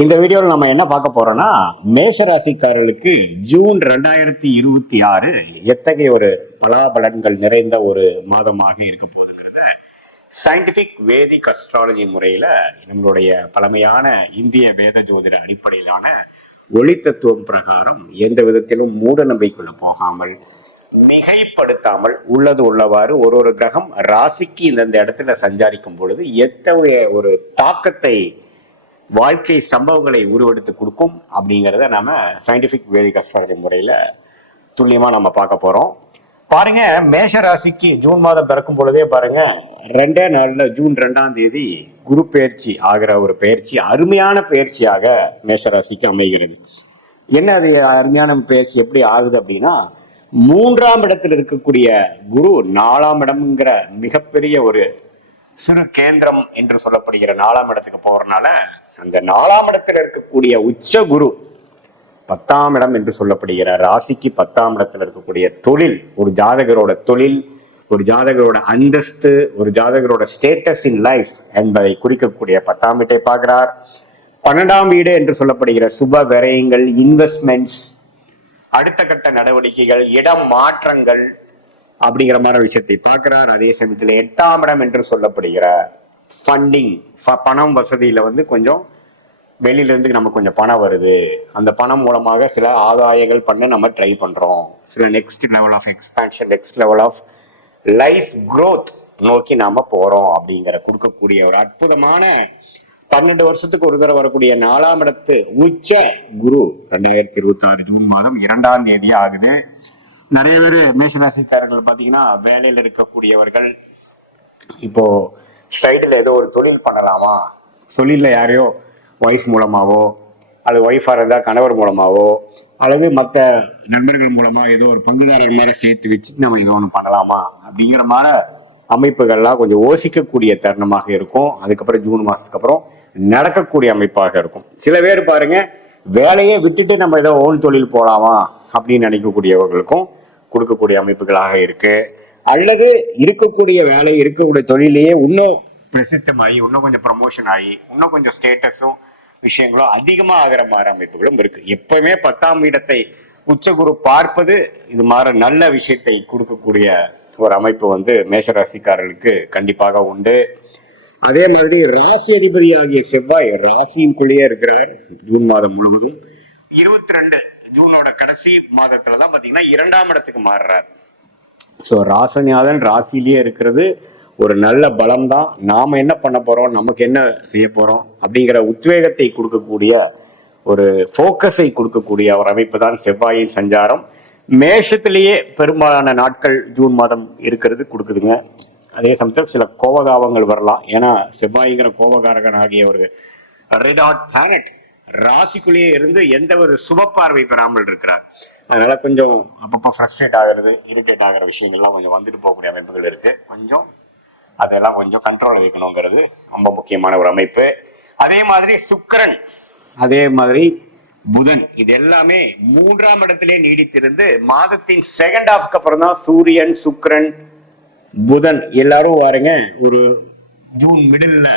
இந்த வீடியோவில் நம்ம என்ன பார்க்க போறோம்னா, மேஷ ராசிக்காரர்களுக்கு ஜூன் 2026 எத்தகைய ஒரு பலாபலன்கள் நிறைந்த ஒரு மாதமாக இருக்க போகுதுங்கிறத சயின்டிபிக் வேதிக் அஸ்ட்ராலஜி முறையில நம்மளுடைய பழமையான இந்திய வேத ஜோதிட அடிப்படையிலான ஒளி தத்துவம் பிரகாரம் எந்த விதத்திலும் மூட நம்பிக்கைக்குள்ள போகாமல் மிகைப்படுத்தாமல் உள்ளது உள்ளவாறு ஒரு கிரகம் ராசிக்கு இந்தந்த இடத்துல சஞ்சாரிக்கும் பொழுது எத்தகைய ஒரு தாக்கத்தை வாழ்க்கை சம்பவங்களை உருவெடுத்து கொடுக்கும் அப்படிங்கிறத நம்ம சயின்டிபிக் வேதிக் அஸ்ட்ராலஜி முறையில துல்லியமா நம்ம பார்க்க போறோம். பாருங்க, மேஷ ராசிக்கு ஜூன் மாதம் பிறக்கும் பொழுதே பாருங்க, 2 நாள்ல ஜூன் 2ஆம் தேதி குரு பயிற்சி ஆகிற ஒரு பயிற்சி அருமையான பயிற்சியாக மேஷ ராசிக்கு அமைகிறது. என்ன அது அருமையான பயிற்சி எப்படி ஆகுது அப்படின்னா, 3ஆம் இடத்தில் இருக்கக்கூடிய குரு 4ஆம் இடம்ங்கிற மிகப்பெரிய ஒரு சிறு கேந்திரம் என்று சொல்லப்படுகிற 4ஆம் இடத்துக்கு போறதுனால அந்த 4ஆம் இடத்துல இருக்கக்கூடிய உச்ச குரு 10ஆம் இடம் என்று சொல்லப்படுகிற ராசிக்கு 10ஆம் இடத்துல இருக்கக்கூடிய தொழில், ஒரு ஜாதகரோட தொழில், ஒரு ஜாதகரோட அந்தஸ்து, ஒரு ஜாதகரோட ஸ்டேட்டஸ் இன் லைஃப் என்பதை குறிக்கக்கூடிய 10ஆம் வீட்டை பார்க்கிறார். 12ஆம் வீடு என்று சொல்லப்படுகிற சுப விரயங்கள், இன்வெஸ்ட்மெண்ட்ஸ், அடுத்த கட்ட நடவடிக்கைகள், இடம் மாற்றங்கள் அப்படிங்கிற மாதிரி விஷயத்தை பார்க்கிறார். அதே சமயத்தில் 8ஆம் இடம் என்று சொல்லப்படுகிற ஃபண்டிங், பணம் வசதியில கொஞ்சம் வெளியில இருந்து நமக்கு கொஞ்சம் பணம் வருது, அந்த பணம் மூலமாக சில ஆதாயங்கள் பண்ண நம்ம ட்ரை பண்றோம், சில next level of expansion, next level of life growth நோக்கி நாம போறோம் அப்படிங்கிற கொடுக்கக்கூடிய ஒரு அற்புதமான 12 வருஷத்துக்கு ஒரு தடவை வரக்கூடிய 4ஆம் இடத்து உச்ச குரு 2026 ஜூன் மாதம் 2ஆம் தேதி ஆகுது. நிறைய பேர் மேஷராசிக்காரர்கள் பாத்தீங்கன்னா வேலையில் இருக்கக்கூடியவர்கள் இப்போ சைடுல ஏதோ ஒரு தொழில் பண்ணலாமா, தொழில யாரையோ ஒய்ஃப் மூலமாவோ அல்லது ஒய்ஃபா இருந்தா கணவர் மூலமாவோ அல்லது மற்ற நண்பர்கள் மூலமா ஏதோ ஒரு பங்குதாரர் மேல சேர்த்து வச்சுட்டு நம்ம இதை ஒன்று பண்ணலாமா அப்படிங்கிற மாதிரி அமைப்புகள்லாம் கொஞ்சம் யோசிக்கக்கூடிய தருணமாக இருக்கும். அதுக்கப்புறம் ஜூன் மாசத்துக்கு அப்புறம் நடக்கக்கூடிய அமைப்பாக இருக்கும். சில பேர் பாருங்க, வேலையை விட்டுட்டு நம்ம ஏதோ ஓன் தொழில் போலாமா அப்படின்னு நினைக்கக்கூடியவர்களுக்கும் கொடுக்கக்கூடிய அமைப்புகளாக இருக்கு. அல்லது இருக்கக்கூடிய வேலை, இருக்கக்கூடிய தொழிலையே இன்னும் பிரசித்தமாகி, இன்னும் கொஞ்சம் ப்ரமோஷன் ஆகி, இன்னும் கொஞ்சம் ஸ்டேட்டஸும் விஷயங்களும் அதிகமா ஆகிற மாதிரி அமைப்புகளும் இருக்கு. எப்பவுமே 10ஆம் இடத்தை உச்சகுரு பார்ப்பது இது மாதிரி நல்ல விஷயத்தை கொடுக்கக்கூடிய ஒரு அமைப்பு மேஷராசிக்காரர்களுக்கு கண்டிப்பாக உண்டு. அதே மாதிரி ராசி அதிபதி ஆகிய செவ்வாய் ராசியின்குள்ளேயே இருக்கிறார் ஜூன் மாதம் முழுவதும். 22 ஜூனோட கடைசி மாதத்துலதான் பாத்தீங்கன்னா 2ஆம் இடத்துக்கு மாறுறார். ஸோ ராசநாதன் ராசியிலேயே இருக்கிறது ஒரு நல்ல பலம் தான். நாம என்ன பண்ண போறோம், நமக்கு என்ன செய்ய போறோம் அப்படிங்கிற உத்வேகத்தை கொடுக்கக்கூடிய ஒரு ஃபோக்கஸை கொடுக்கக்கூடிய ஒரு அமைப்பு தான் செவ்வாயின் சஞ்சாரம். மேஷத்திலேயே பெரும்பாலான நாட்கள் ஜூன் மாதம் இருக்கிறது கொடுக்குதுங்க. அதே சமயத்தில் சில கோபதாபங்கள் வரலாம். ஏன்னா செவ்வாய்ங்கிற கோபகாரகன் ஆகிய ஒரு ரெட் ஹாட் பிளானட் ராசிக்குள்ளேயே இருந்து எந்த ஒரு சுப பார்வை பெறாமல் இருக்கிறார். அதனால கொஞ்சம் அப்பப்போ ஃப்ரஸ்ட்ரேட் ஆகிறது, இரிட்டேட் ஆகிற விஷயங்கள்லாம் கொஞ்சம் வந்துட்டு போகக்கூடிய அமைப்புகள் இருக்கு. கொஞ்சம் அதெல்லாம் கொஞ்சம் கண்ட்ரோல் வைக்கணுங்கிறது ரொம்ப முக்கியமான ஒரு அமைப்பு. அதே மாதிரி சுக்கிரன், அதே மாதிரி புதன், இது எல்லாமே 3ஆம் இடத்திலே நீடித்திருந்து மாதத்தின் செகண்ட் ஹாஃப்க்கு அப்புறம் தான் சூரியன், சுக்கிரன், புதன் எல்லாரும் பாருங்க ஒரு ஜூன் மிடில்ல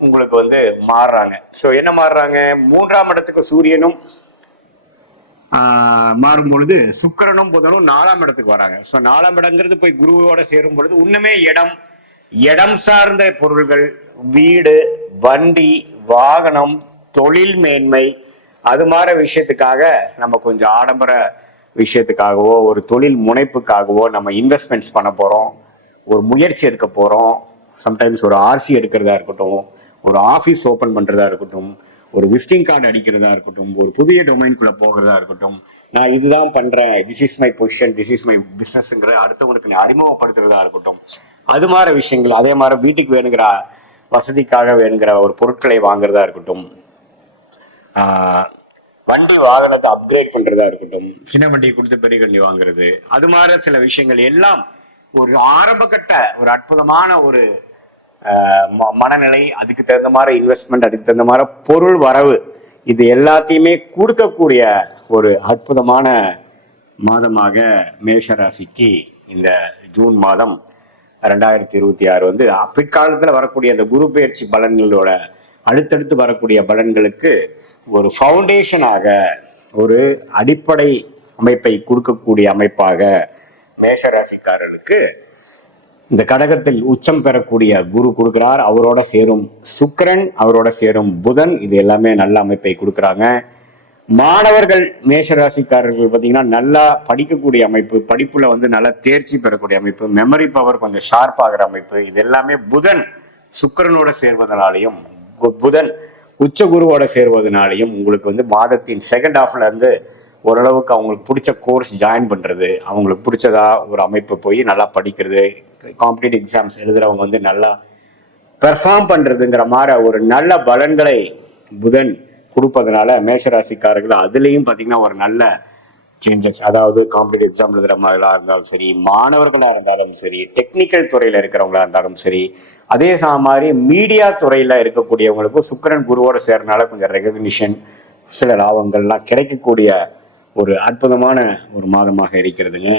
உங்களுக்கு மாறுறாங்க. ஸோ என்ன மாறுறாங்க, 3ஆம் இடத்துக்கு சூரியனும் மாறும் பொழுது சுக்கிரனும் புதனும் 4ஆம் இடத்துக்கு வராங்க. ஸோ 4ஆம் இடங்கிறது போய் குருவோட சேரும் பொழுது இன்னுமே இடம் சார்ந்த பொருள்கள், வீடு, வண்டி, வாகனம், தொழில் மேன்மை, அது மாதிரி விஷயத்துக்காக நம்ம கொஞ்சம் ஆடம்பர விஷயத்துக்காகவோ ஒரு தொழில் முனைப்புக்காகவோ நம்ம இன்வெஸ்ட்மெண்ட்ஸ் பண்ண போறோம், ஒரு முயற்சி எடுக்க போறோம். சம்டைம்ஸ் ஒரு ஆர்சி எடுக்கிறதா இருக்கட்டும், ஒரு ஆஃபீஸ் ஓப்பன் பண்றதா இருக்கட்டும், ஒரு விசிட்டிங் கார்டு அடிக்கிறதா இருக்கட்டும், ஒரு புதிய டொமைன்குள்ள போகிறதா இருக்கட்டும், நான் இதுதான் பண்றேன், this is my position, this is my பிசினஸ்ங்கிற அடுத்தவங்களுக்கு நீ அறிமுகப்படுத்துறதா இருக்கட்டும், அது மாதிரி விஷயங்கள். அதே மாதிரி வீட்டுக்கு வேணுங்கிற வசதிக்காக வேணுங்கிற ஒரு பொருட்களை வாங்குறதா இருக்கட்டும், வண்டி வாகனத்தை அப்கிரேட் பண்றதா இருக்கட்டும், சின்ன வண்டியை கொடுத்து பெரிய வண்டி வாங்குறது, அது மாதிரி சில விஷயங்கள் எல்லாம் ஒரு ஆரம்ப கட்ட ஒரு அற்புதமான ஒரு மனநிலை, அதுக்கு தகுந்த மாதிரி இன்வெஸ்ட்மெண்ட், அதுக்கு தகுந்த மாதிரி பொருள் வரவு, இது எல்லாத்தையுமே கொடுக்கக்கூடிய ஒரு அற்புதமான மாதமாக மேஷ ராசிக்கு இந்த ஜூன் மாதம் 2026 பிற்காலத்துல வரக்கூடிய அந்த குரு பெயர்ச்சி பலன்களோட அடுத்தடுத்து வரக்கூடிய பலன்களுக்கு ஒரு ஃபவுண்டேஷனாக, ஒரு அடிப்படை அமைப்பை கொடுக்கக்கூடிய அமைப்பாக மேஷ ராசிக்காரர்களுக்கு இந்த கடகத்தில் உச்சம் பெறக்கூடிய குரு கொடுக்கிறார். அவரோட சேரும் சுக்கிரன், அவரோட சேரும் புதன், இது எல்லாமே நல்ல அமைப்பை கொடுக்குறாங்க. மாணவர்கள் மேஷராசிக்காரர்கள் பார்த்தீங்கன்னா நல்லா படிக்கக்கூடிய அமைப்பு, படிப்புல வந்து நல்லா தேர்ச்சி பெறக்கூடிய அமைப்பு, மெமரி பவர் கொஞ்சம் ஷார்ப் ஆகிற அமைப்பு, இது எல்லாமே புதன் சுக்கிரனோட சேர்வதனாலையும் புதன் உச்ச குருவோட சேர்வதனாலையும் உங்களுக்கு வந்து மாதத்தின் செகண்ட் ஹாஃப்ல இருந்து ஓரளவுக்கு அவங்களுக்கு பிடிச்ச கோர்ஸ் ஜாயின் பண்றது, அவங்களுக்கு பிடிச்சதா ஒரு அமைப்பு போய் நல்லா படிக்கிறது, காம்படிட்டிவ் எக்ஸாம்ஸ் எழுதுறவங்க வந்து நல்லா பெர்ஃபார்ம் பண்றதுங்கிற மாதிரி ஒரு நல்ல பலன்களை புதன் கொடுப்பதனால மேஷராசிக்காரர்கள் அதுலேயும் பார்த்தீங்கன்னா ஒரு நல்ல சேஞ்சஸ், அதாவது காம்படிட்டிவ் எக்ஸாம் எழுதுற மாதிரிலாம் இருந்தாலும் சரி, மாணவர்களாக இருந்தாலும் சரி, டெக்னிக்கல் துறையில் இருக்கிறவங்களா இருந்தாலும் சரி, அதே மாதிரி மீடியா துறையில் இருக்கக்கூடியவங்களுக்கும் சுக்கிரன் குருவோட சேர்றதுனால கொஞ்சம் ரெகக்னிஷன், சில லாபங்கள்லாம் கிடைக்கக்கூடிய ஒரு அற்புதமான ஒரு மாதமாக இருக்கிறதுங்க.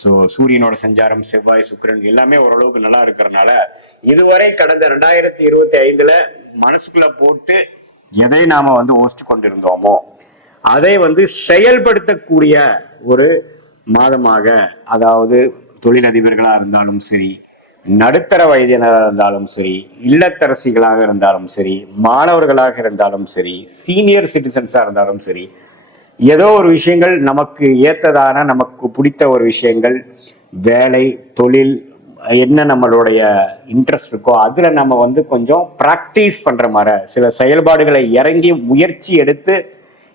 ஸோ சூரியனோட சஞ்சாரம், செவ்வாய், சுக்கிரன் எல்லாமே ஓரளவுக்கு நல்லா இருக்கிறதுனால இதுவரை கடந்த 2025 மனசுக்குள்ள போட்டு எதை நாம வந்து யோசிச்சு கொண்டிருந்தோமோ அதை வந்து செயல்படுத்தக்கூடிய ஒரு மாதமாக, அதாவது தொழிலதிபர்களா இருந்தாலும் சரி, நடுத்தர வயதினராக இருந்தாலும் சரி, இல்லத்தரசிகளாக இருந்தாலும் சரி, மாணவர்களாக இருந்தாலும் சரி, சீனியர் சிட்டிசன்ஸா இருந்தாலும் சரி, ஏதோ ஒரு விஷயங்கள் நமக்கு ஏத்ததான, நமக்கு பிடித்த ஒரு விஷயங்கள், வேலை, தொழில், என்ன நம்மளுடைய இன்ட்ரெஸ்ட் இருக்கோ அதுல நம்ம வந்து கொஞ்சம் ப்ராக்டிஸ் பண்ற மாதிரி சில செயல்பாடுகளை இறங்கி முயற்சி எடுத்து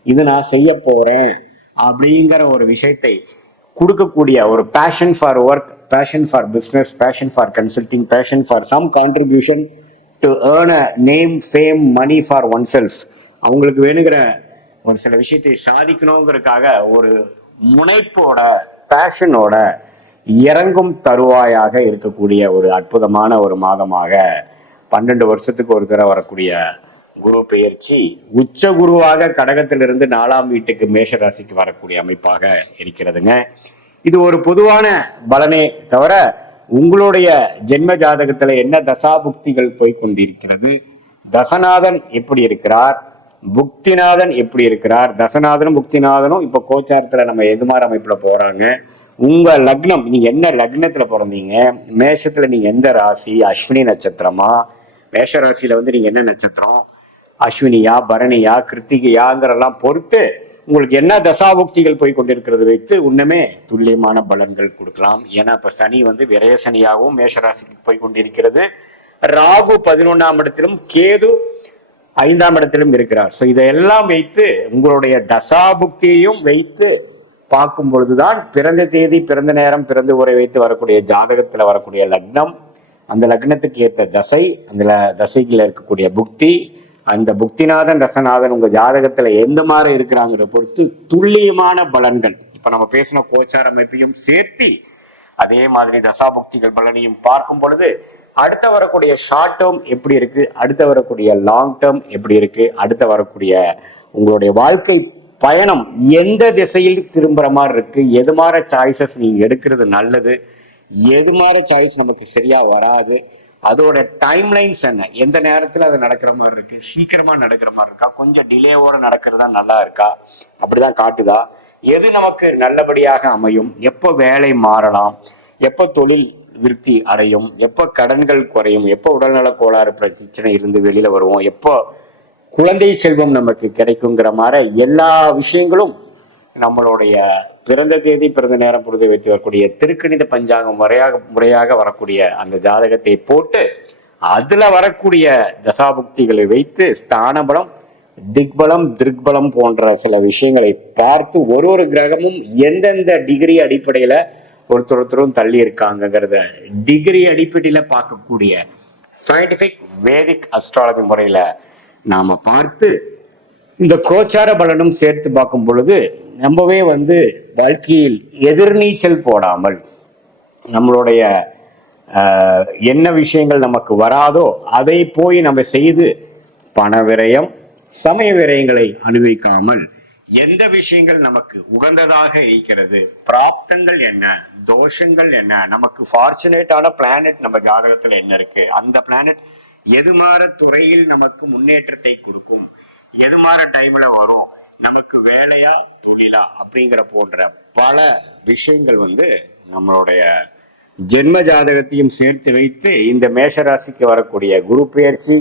இது நான் செய்ய போறேன் அப்படிங்கிற ஒரு விஷயத்தை கொடுக்கக்கூடிய ஒரு passion for work, passion for business, passion for consulting, passion for some contribution to earn a name, fame, money for oneself, அவங்களுக்கு வேணுங்கிற ஒரு சில விஷயத்தை சாதிக்கணுங்கிறதுக்காக ஒரு முனைப்போட, பேஷனோட இறங்கும் தருவாயாக இருக்கக்கூடிய ஒரு அற்புதமான ஒரு மாதமாக 12 வருஷத்துக்கு ஒரு தடவை வரக்கூடிய குரு பெயர்ச்சி உச்ச குருவாக கடகத்திலிருந்து 4ஆம் வீட்டுக்கு மேஷ ராசிக்கு வரக்கூடிய அமைப்பாக இருக்கிறதுங்க. இது ஒரு பொதுவான பலனே தவிர உங்களுடைய ஜென்ம ஜாதகத்துல என்ன தசாபுக்திகள் போய்கொண்டிருக்கிறது, தசநாதன் எப்படி இருக்கிறார், புக்திநாதன் எப்படி இருக்கிறார், தசநாதனும் புக்திநாதனும் இப்ப கோச்சாரத்துல நம்ம எது மாதிரி அமைப்புல போறாங்க, உங்க லக்னம், நீங்க என்ன லக்னத்துல பிறந்தீங்க, மேஷத்துல நீங்க எந்த ராசி, அஸ்வினி நட்சத்திரமா, மேஷ ராசியில வந்து நீங்க என்ன நட்சத்திரம், அஸ்வினியா, பரணியா, கிருத்திகையாங்கிறதெல்லாம் பொறுத்து உங்களுக்கு என்ன தசாபுக்திகள் போய் கொண்டிருக்கிறது வைத்து இன்னுமே துல்லியமான பலன்கள் கொடுக்கலாம். ஏன்னா இப்ப சனி வந்து விரய சனியாகவும் மேஷராசிக்கு போய் கொண்டிருக்கிறது, ராகு 11ஆம் இடத்திலும், கேது 5ஆம் இடத்திலும் இருக்கிறார். ஸோ இதையெல்லாம் வைத்து உங்களுடைய தசாபுக்தியையும் வைத்து பார்க்கும் பொழுதுதான் பிறந்த தேதி, பிறந்த நேரம், பிறந்த ஊரை வைத்து வரக்கூடிய ஜாதகத்துல வரக்கூடிய லக்னம், அந்த லக்னத்துக்கு ஏற்ற தசை, அந்த தசைக்குள்ள இருக்கக்கூடிய புக்தி, அந்த புக்திநாதன் ரசநாதன் உங்க ஜாதகத்துல எந்த மாதிரி இருக்கிறாங்கிற பொறுத்து துல்லியமான பலன்கள், இப்ப நம்ம பேசின கோச்சார அமைப்பையும் சேர்த்தி அதே மாதிரி தசாபுக்திகள் பலனையும் பார்க்கும் பொழுது அடுத்த வரக்கூடிய ஷார்ட் டேர்ம் எப்படி இருக்கு, அடுத்த வரக்கூடிய லாங் டேர்ம் எப்படி இருக்கு, அடுத்த வரக்கூடிய உங்களுடைய வாழ்க்கை பயணம் எந்த திசையில் திரும்புற மாதிரி இருக்கு, எது மாதிரி சாய்ஸஸ் நீங்க எடுக்கிறது நல்லது, எது மாதிரி சாய்ஸ் நமக்கு சரியா வராது, அதோட டைம்லைன்ஸ் என்ன, எந்த நேரத்துல அது நடக்கிற மாதிரி இருக்கு, சீக்கிரமா நடக்கிற மாதிரி இருக்கா, கொஞ்சம் டிலேவோட நடக்கிறதா நல்லா இருக்கா, அப்படிதான் காட்டுதா, எது நமக்கு நல்லபடியாக அமையும், எப்போ வேலை மாறலாம், எப்போ தொழில் விருத்தி அடையும், எப்போ கடன்கள் குறையும், எப்போ உடல்நல கோளாறு பிரச்சனை இருந்து வெளியில வருவோம், எப்போ குழந்தை செல்வம் நமக்கு கிடைக்குங்கிற மாதிரி எல்லா விஷயங்களும் நம்மளுடைய பிறந்த தேதி, பிறந்த நேரம் பொழுது வைத்து வரக்கூடிய திருக்கணித பஞ்சாங்கம் முறையாக வரக்கூடிய அந்த ஜாதகத்தை போட்டு அதுல வரக்கூடிய தசாபுக்திகளை வைத்து ஸ்தானபலம், திக்பலம், திருக்பலம் போன்ற சில விஷயங்களை பார்த்து ஒரு கிரகமும் எந்தெந்த டிகிரி அடிப்படையில ஒருத்தரும் தள்ளி இருக்காங்கிறத டிகிரி அடிப்படையில பார்க்கக்கூடிய சயின்டிபிக் வேதிக் அஸ்ட்ராலஜி முறையில நாம பார்த்து இந்த கோச்சார பலனும் சேர்த்து பார்க்கும் பொழுது ரொம்பவே வந்து வாழ்க்கையில் எதிர்நீச்சல் போடாமல் நம்மளுடைய என்ன விஷயங்கள் நமக்கு வராதோ அதை போய் நம்ம செய்து பண விரயம், சமய விரயங்களை அனுபவிக்காமல் எந்த விஷயங்கள் நமக்கு உகந்ததாக இருக்கிறது, பிராப்தங்கள் என்ன, தோஷங்கள் என்ன, நமக்கு ஃபார்ச்சுனேட்டான பிளானட் நம்ம ஜாதகத்துல என்ன இருக்கு, அந்த பிளானட் எது மாற துறையில் நமக்கு முன்னேற்றத்தை கொடுக்கும், எது மாதிரி டைம்ல வரும், நமக்கு வேலையா தொழிலா அப்படிங்கிற போன்ற பல விஷயங்கள் வந்து நம்மளுடைய ஜென்ம ஜாதகத்தையும் சேர்த்து வைத்து இந்த மேஷராசிக்கு வரக்கூடிய குரு பெயர்ச்சி,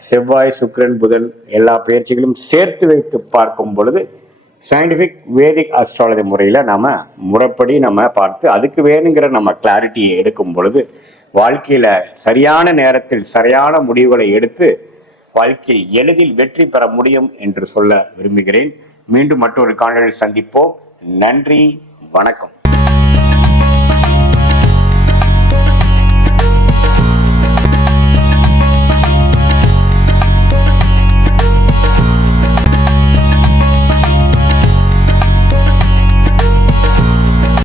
செவ்வாய், சுக்கிரன், புதன் எல்லா பெயர்ச்சிகளும் சேர்த்து வைத்து பார்க்கும் பொழுது சயின்டிபிக் வேதிக் அஸ்ட்ராலஜி முறையில நாம முறைப்படி நம்ம பார்த்து அதுக்கு வேணுங்கிற நம்ம கிளாரிட்டியை எடுக்கும் பொழுது வாழ்க்கையில சரியான நேரத்தில் சரியான முடிவுகளை எடுத்து வாழ்க்கையில் எளிதில் வெற்றி பெற முடியும் என்று சொல்ல விரும்புகிறேன். மீண்டும் மற்றொரு காணொளியில் சந்திப்போம். நன்றி, வணக்கம்.